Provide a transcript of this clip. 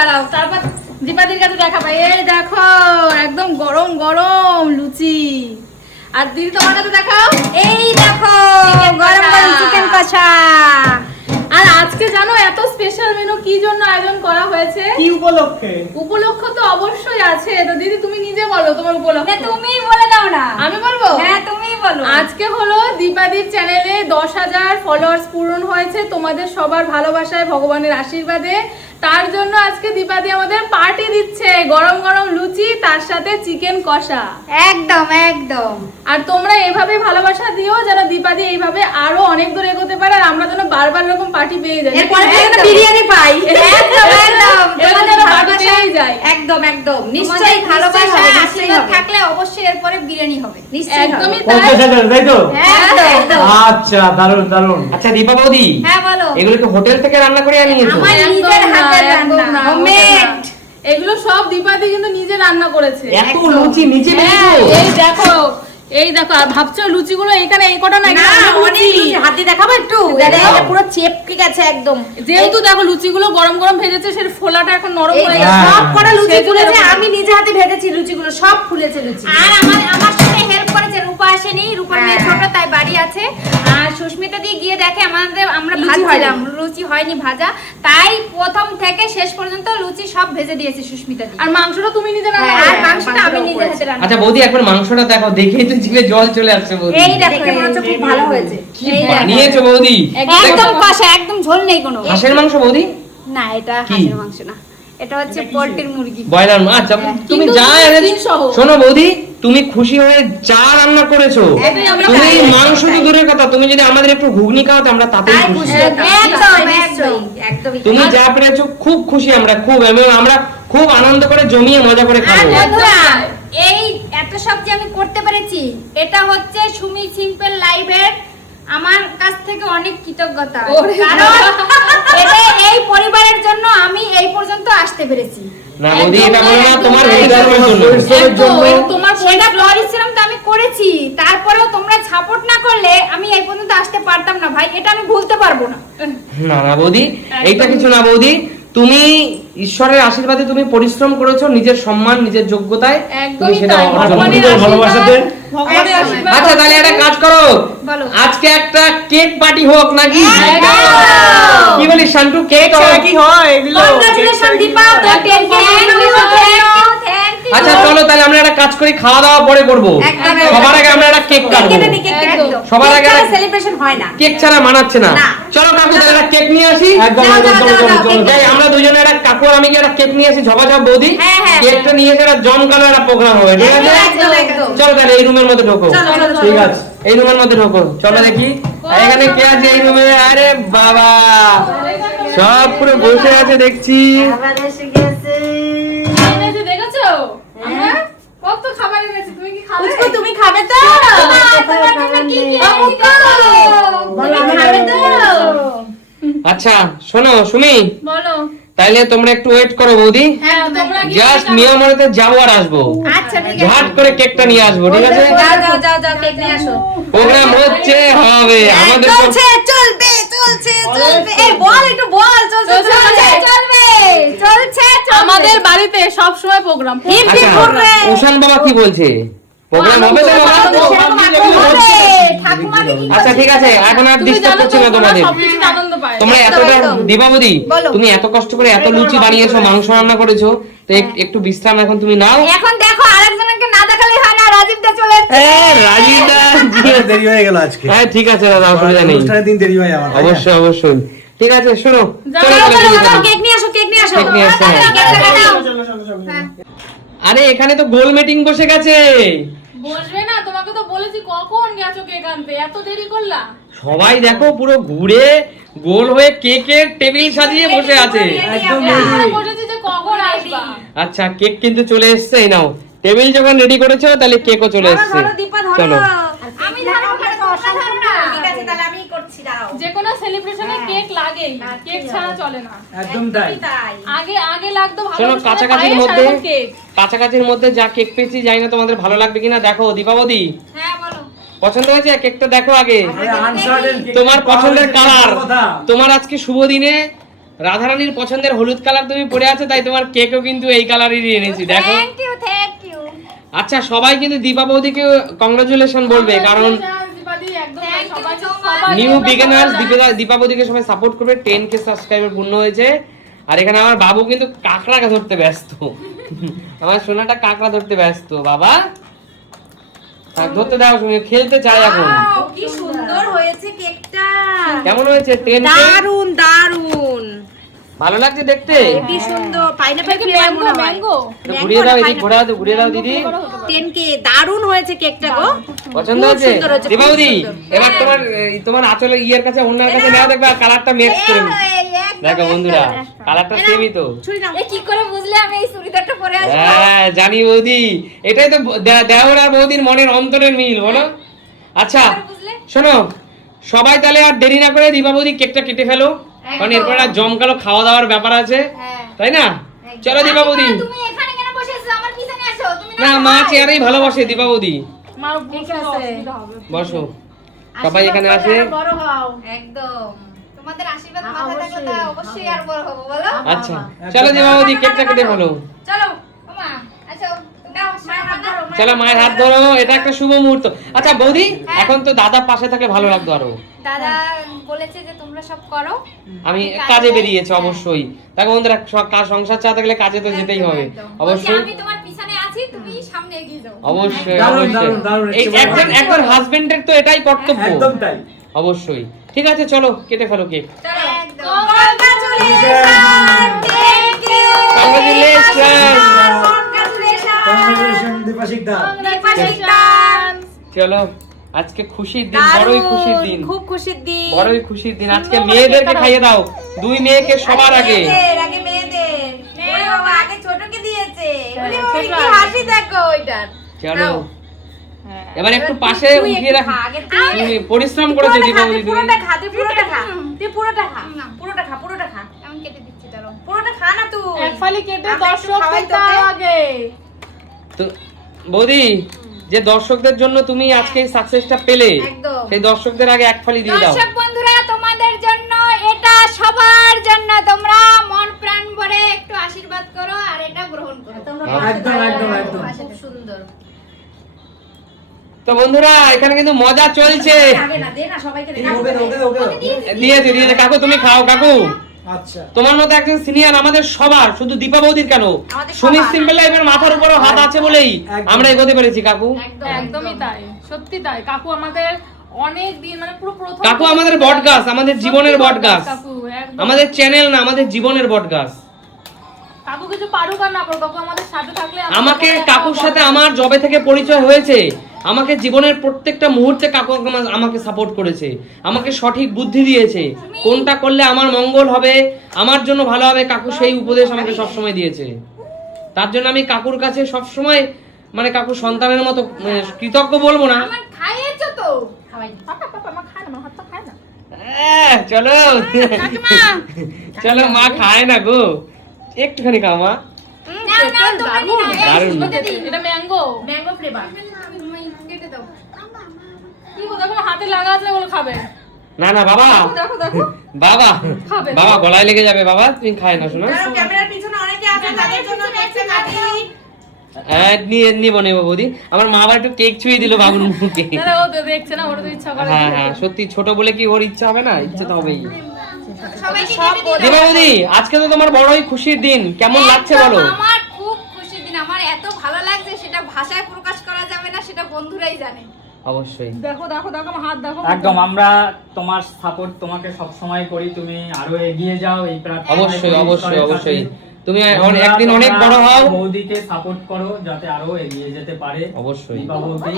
দাঁড়াও তারপর দীপাদির কাছে দেখাবো। এই দেখো একদম গরম গরম লুচি। আর দিদি তোমার কাছে দেখাও, এই দেখো গরম গরম চিকেন কষা। আর আজকে জানো এত স্পেশাল মেনু কি জন্য আয়োজন করা হয়েছে? কি উপলক্ষে? উপলক্ষ তো অবশ্যই আছে। তো দিদি তুমি নিজে বলো তোমার উপলক্ষ। তুমি বলে দাও না। আমি বলবো? হ্যাঁ তুমিই বলো। আজকে হলো দীপাদির চ্যানেলে 10,000 ফলোয়ার্স পূরণ হয়েছে তোমাদের সবার ভালোবাসায়, ভগবানের আশীর্বাদে। তার জন্য আজকে দীপাদি আমাদের পার্টি দিচ্ছে, গরম গরম লুচি তার সাথে চিকেন কষা। একদম একদম। আর তোমরা এভাবে ভালোবাসা দিও যেন দীপাদি এইভাবে আরো অনেক দূর এগোতে পারে, আর আমরা যেন বারবার এরকম পার্টি পেয়ে যাই, এরপরে বিরিয়ানি পাই। একদম একদম। তোমাদের ভালোবাসাই যায়। একদম একদম। নিশ্চয়ই ভালোবাসা আশীর্বাদ থাকলে অবশ্যই এরপরে বিরিয়ানি হবে। নিশ্চয়ই একদমই তাই তো? একদম একদম। আচ্ছা, দারুণ দারুণ। আচ্ছা দীপা বৌদি, হ্যাঁ বলো। এগুলো কি হোটেল থেকে রান্না করে আনিয়েছো? আমার নিজের হাতের রান্না, হোমমেড। এগুলো সব দীপাদি কিন্তু নিজে রান্না করেছে। এত লুচি নিচে হ্যাঁ, এই দেখো আর ভাবছো লুচিগুলো এখানে এই কটা না, না অনেক লুচি। হাতে দেখাবো একটু। এটা পুরো চেপকে গেছে একদম। যেহেতু দেখো লুচিগুলো গরম গরম ভেজেছে, সের ফোলাটা এখন নরম হয়ে গেছে। সব কটা লুচি ফুলেছে, আমি নিজে হাতে ভেজেছি লুচিগুলো, সব ফুলেছে লুচি। আর আমার সাথে হেল্প করেছে রূপা, আসেনি, রূপার মেয়ে ছোট তাই বাড়ি আছে। আর সুস্মিতা দিয়ে গিয়ে দেখে আমরা ভাজছিলাম, লুচি হয়নি ভাজা, তাই প্রথম থেকে শেষ পর্যন্ত লুচি সব ভেজে দিয়েছে সুস্মিতা দি। আর মাংসটা তুমি নিজে রান্না আর করেছো? মাংসটা আমি নিজে হাতে রান্না। আচ্ছা বৌদি একবার মাংসটা দেখো, দেখেই তো জিভে জল চলে আসছে বৌদি। এই দেখো মনে হচ্ছে খুব ভালো হয়েছে। কি বানিয়েছো বৌদি? একদম কষা, একদম ঝোল নেই কোনো। হাঁসের মাংস বৌদি? না এটা কি? হাঁসের মাংস না, এটা হচ্ছে পোল্ট্রির মুরগি। ব্রয়লার। আচ্ছা তুমি কিন্তু যা ডিম সহ। শোনো বৌদি, তুমি খুশি হয়ে যা রান্না করেছো, এটাই আমরা তুমি খাই। মাংস তো দূরের কথা, তুমি যদি আমাদের একটু ঘুগনি খাওয়াতে আমরা তাতেই খুশি। একদম একদম একদম। তুমি যা পেরেছো খুব খুশি আমরা, খুব, এবং আমরা খুব আনন্দ করে জমিয়ে মজা করে আর খাবো। বন্ধুরা এই এত সব যে আমি করতে পেরেছি, এটা হচ্ছে সুমি সিম্পল লাইভের আমার কাছ থেকে অনেক কৃতজ্ঞতা। কারণ এটা এই পরিবারের জন্য আমি এই পর্যন্ত আসতে পেরেছি। না বৌদি এটা বলো না, তোমার পরিশ্রমের জন্য। তোমার সেটা পরিশ্রম তো আমি করেছি, তারপরেও তোমরা সাপোর্ট না করলে আমি এই পর্যন্ত আসতে পারতাম না ভাই, এটা আমি ভুলতে পারবো না। না না বৌদি, এইটা কিছু না বৌদি, তুমি ঈশ্বরের আশীর্বাদে তুমি পরিশ্রম করেছো, নিজের সম্মান নিজের যোগ্যতায় তুমি একদমই সেটা তাই। অর্জন ভগবানের করেছো। ভালোবাসাতে। ভগবানের আশীর্বাদ। আচ্ছা তাহলে একটা কাজ করো, বলো। আজকে একটা কেক পার্টি হোক নাকি? কি বলিস শান্তু, কেক ছাড়া কি হয় এগুলো? Congratulation Dipa, thank you thank you. আচ্ছা চলো তাহলে আমরা একটা কাজ করি, খাওয়া দাওয়া পরে করবো। একদম। সবার আগে আমরা একটা কেক কাটবো। সবার আগে সেলিব্রেশন হয় না। কেক ছাড়া মানাচ্ছে না। না। চলো কাকু তাহলে একটা কেক নিয়ে আসি। একদম যাও, একদম, যাও, চলো, যাও, চলো, যাও, চলো। এই আমরা দুজনে একটা কাকু আর আমি কি একটা কেক নিয়ে আসি, ঝপাঝপ বৌদি। হ্যাঁ, হ্যাঁ, কেকটা নিয়ে এসে একটা জমকালো একটা প্রোগ্রাম হবে, ঠিক আছে? একদম একদম। চলো তাহলে এই রুমের মধ্যে ঢোকো। চলো, চলো, চলো। ঠিক আছে। এই রুমের মধ্যে ঢোকো, চলো দেখি আর এখানে কে আছে এই রুমে। আরে বাবা, সব পুরো বসে আছে দেখছি। এনেছে, দেখেছো? আমরা কত খাবার এনেছি, তুমি কি খাবে? উস্কো তুমি খাবে তো? তোমার জন্য কি কি এনেছি তো? তুমি খাবে তো? আচ্ছা শোনো সুমি, বলো। তাইলে তোমরা একটু ওয়েট করো বৌদি, হ্যাঁ, তোমরা কি জাস্ট খাবে? নিয়মতে যাবো আর আসবো, আচ্ছা ঠিক আছে। ঝাট করে কেকটা নিয়ে আসবো, ঠিক আছে? যাও যাও যাও যাও কেক নিয়ে আসো। প্রোগ্রাম হচ্ছে হবে আমাদের তো। চলছে চলবে চলছে চলবে। এই বল একটু বল। চলছে চলছে চলবে চলছে চলবে। আমাদের বাড়িতে সব সময় প্রোগ্রাম। আচ্ছা উষান বাবা কি বলছে, প্রোগ্রাম হবে তো বাবা? ঠাকুমাকে কি আচ্ছা ঠিক আছে, এখন আর তুমি ডিস্টার্ব জানো তো করছি না তোমরা তোমাদের। সবকিছুতে আনন্দ পায়। তোমরা একদম, এতটা একদম। দীপাবদি, বলো। তুমি এত কষ্ট করে এত লুচি বানিয়েছো, মাংস রান্না করেছো, তো একটু বিশ্রাম এখন তুমি নাও। এখন দেখো আরেকজনকে না দেখালে হয় না, রাজীব দা চলে এসেছে। রাজিদা দেরি হয়ে গেল আজকে। হ্যাঁ ঠিক আছে দাদা, অসুবিধা নেই, অনুষ্ঠানের দিন দেরি হয় আমার। অবশ্যই অবশ্যই। ঠিক আছে শোনো, যাও, চলো, যাও, চলো, যাও, চলো। যাও। কেক নিয়ে আসো কেক নিয়ে আসো। কেক নিয়ে আসো। কেকটা কাটাও। হ্যাঁ। আরে এখানে তো গোল মিটিং বসে গেছে, বসবে না? তোমাকে তো বলেছি কখন গেছো কেক আনতে, এত দেরি করলা? সবাই দেখো পুরো ঘুরে গোল হয়ে কেকের টেবিল সাজিয়ে বসে আছে। একদম আমরা ready। বলেছি যে কখন আসবা। আচ্ছা কেক কিন্তু চলে এসছে, এই নাও টেবিল যখন রেডি করেছো তাহলে কেকও চলে এসছে। চলো আমি ধরো ওখানে তো অসাধারণ না। ঠিক আছে তাহলে আমি করছি, দাঁড়াও। যে কোনো সেলিব্রেশনে কেক লাগেই, কেক ছাড়া চলে না। একদম তাই। তাই। আগে লাগতো শোনো ভালো কাছাকাছির মধ্যে, কাছাকাছির মধ্যে যা কেক পেয়েছি জানি না তোমাদের ভালো লাগবে কিনা। দেখো দীপাবদি, হ্যাঁ বলো। পছন্দ হয়েছে কেকটা? দেখো আগে আরে uncertain কেক তোমার পাওয়া পছন্দের গেছে, কালার। কথা। তোমার আজকে শুভ দিনে রাধারানীর পছন্দের হলুদ কালার তুমি পরে আছে, তাই তোমার কেকও কিন্তু এই কালারেরই এনেছি, দেখো। থ্যাংক ইউ আচ্ছা, সবাই কিন্তু দীপা বৌদিকে কংগ্রাচুলেশন বলবে, কারণ নিউ বিগিনার্স দীপা বৌদিকে সবাই সাপোর্ট করবে। 10K সাবস্ক্রাইবার পূর্ণ হয়েছে। আর এখানে আমার বাবু কিন্তু কাঁকড়া ধরতে ব্যস্ত। আমার সোনাটা কাঁকড়া ধরতে ব্যস্ত। বাবা ধরতে দাও, তুমি খেলতে চাই এখন। কি সুন্দর হয়েছে কেকটা, কেমন হয়েছে? 10K দারুন দারুন, ভালো লাগছে দেখতে। কি সুন্দর, পাইনাপল ফ্লেভার মনে হয়। একটু ঘুরিয়ে দাও, এদিক ঘুরিয়ে দাও দিদি। 10K দারুন হয়েছে কেকটা গো, পছন্দ খুব হয়েছে সুন্দর হয়েছে, দীপা খুব বৌদি? সুন্দর। এবার তোমার আঁচলে ইয়ের কাছে, ওনার কাছে নেওয়া, দেখবে কালারটা মিক্স করে। দেখো বন্ধুরা, কালারটা সেমই তো। এ কি করে বুঝলে আমি এই চুড়িদারটা পরে আসবো? হ্যাঁ জানি বৌদি, এটাই তো দেওর আর বৌদির মনের অন্তরের মিল, বলো। আচ্ছা শোনো, সবাই তাহলে আর দেরি না করে দীপা বৌদি কেকটা কেটে ফেলো, কারণ এরপর আর জমকালো খাওয়া দাওয়ার ব্যাপার আছে, তাই না? চলো দীপা বৌদি। তুমি এখানে কেন বসে আছো? আমার পিছনে আসো। তুমি না, মা চেয়ারেই ভালোবাসে দীপা বৌদি। ঠিক আছে, বসো, সবাই এখানে আসে। বড় হও। একদম তোমাদের আশীর্বাদ মাথায় থাকলে তো অবশ্যই আর বড় হবো, বলো। আচ্ছা চলো দীপা বৌদি কেকটা কেটে ফেলো। চলো ওমা আচ্ছা দাও মায়ের হাত ধরো। চলো মায়ের হাত ধরো, এটা একটা শুভ মুহূর্ত। আচ্ছা বৌদি, এখন তো দাদা পাশে থাকলে ভালো লাগতো আরো। দাদা বলেছে যে তোমরা সব করো, আমি কাজে বেরিয়েছি অবশ্যই। দেখো বন্ধুরা, সংসার চালাতে গেলে কাজে তো যেতেই হবে অবশ্যই। আমি তোমার পিছনে আছি, তুমি সামনে এগিয়ে যাও। অবশ্যই দারুণ, অবশ্যই। দারুণ, দারুণ, এই একজন হাজবেন্ডের তো এটাই কর্তব্য। একদম তাই। অবশ্যই। ঠিক আছে, চলো কেটে ফেলো কেক। একদম কংগ্রাচুলেশন। কংগ্রাচুলেশন দীপা শিকদার। চলো, আজকে খুশির দিন, বড়ই খুশির দিন, খুব খুশির দিন, বড়ই খুশির দিন। আজকে মেয়েদেরকে খাইয়ে দাও, দুই মেয়েকে সবার আগে। আগে মেয়েদের, ওরে বাবা, আগে ছোটকে দিয়েছে। ওরে ওরে কি হাসি দেখো ওইটার। চলো এবার একটু পাশে উঠিয়ে রাখি। তুমি পরিশ্রম করেছো দীপা বৌদি, তুমি। পুরোটা খা, তুই পুরোটা খা, তুই পুরোটা খা, পুরোটা খা, পুরোটা খা, আমি কেটে দিচ্ছি, দাঁড়াও। পুরোটা খা না তুই। এক ফালি কেটে আমরা একটু দর্শক খাওয়াই দাও তোকে। আগে। তো বৌদি, যে দর্শকদের জন্য তুমি আজকে এই সাকসেসটা পেলে, একদম। সেই দর্শকদের আগে এক ফালি দিয়ে দাও। দর্শক বন্ধুরা, তোমাদের জন্য এটা, সবার জন্য। তোমরা মন প্রাণ ভরে একটু আশীর্বাদ করো আর এটা গ্রহণ করো। একদম একদম একদম। খুব সুন্দর। তো বন্ধুরা, এখানে কিন্তু মজা চলছে। আগে না, দে না সবাইকে দে। ওকে দাও, ওকে দাও, ওকে দাও। দিয়েছে দিয়েছে। কাকু তুমি খাও। কাকু, আচ্ছা। তোমার মতো একজন সিনিয়র আমাদের সবার, শুধু দীপা বৌদির কেন, আমাদের সুমিত সবার। সিম্পল লাইফের মাথার উপরও হাত আছে বলেই একদম। আমরা এগোতে পেরেছি। কাকু, একদমই তাই, সত্যি তাই। কাকু আমাদের অনেক দিন, মানে পুরো প্রথম কাকু আমাদের বটগাছ, আমাদের জীবনের বটগাছ। কাকু একদম। আমাদের চ্যানেল না, আমাদের জীবনের বটগাছ। কাকু কিছু পারুক আর না পারুক, কাকু আমাদের সাথে থাকলে আমাকে কাকুর সাথে আমার জবে থেকে পরিচয় হয়েছে, আমাকে জীবনের প্রত্যেকটা মুহূর্তে কাকু আমাকে সাপোর্ট করেছে, আমাকে সঠিক বুদ্ধি দিয়েছে, কোনটা করলে আমার মঙ্গল হবে, আমার জন্য ভালো হবে। কাকু সেই উপদেশ আমাকে সবসময় দিয়েছে। তার জন্য আমি কাকুর কাছে সবসময়, মানে কাকু সন্তানের মতো কৃতজ্ঞ বলবো না। আমার খাইয়েছো তো। পাপা পাপা মা খায় না, আমার হাতটা খায় না। চলো চলো, মা খায় না গো, একটুখানি খাও মা। নাও নাও তোমরা নিয়ে নাও। দারুণ। এটা ম্যাঙ্গো, ম্যাঙ্গো ফ্লেভার। তুমি কেটে দাও। কি গো, দেখো হাতে লাগা আছে বলে খাবে। না না বাবা, দেখো দেখো, বাবা খাবে। বাবা গলায় লেগে যাবে বাবা, তুমি খায় না শোনো। কারণ ক্যামেরার পিছনে অনেকে আছে, তাদের জন্য কেকটা কাটি। নিবো বৌদি। আমার মা আবার একটু কেক ছুঁয়ে দিল বাবুর মুখে। দাদা ও তো দেখছে না, ওটা তো ইচ্ছা করে। হ্যাঁ হ্যাঁ, সত্যি ছোট বলে কি ওর ইচ্ছা হবে না? ইচ্ছা তো হবেই। সবাইকে কেটে দিও। দীপা বৌদি, আজকে তো তোমার বড়ই খুশির দিন, কেমন লাগছে বলো? একদম, আমার খুব খুশির দিন। আমার এত ভালো লাগছে, সেটা ভাষায় প্রকাশ করা যাবে না, সেটা বন্ধুরাই জানে। অবশ্যই। দেখো দেখো দেখো আমার হাত দেখো। একদম, আমরা তোমার সাপোর্ট তোমাকে সব সময় করি, তুমি আরো এগিয়ে যাও এই প্রার্থনা। অবশ্যই অবশ্যই অবশ্যই। তুমি একদিন অনেক বড় হও। বৌদিকে সাপোর্ট করো যাতে আরো এগিয়ে যেতে পারে অবশ্যই। দীপা বৌদি।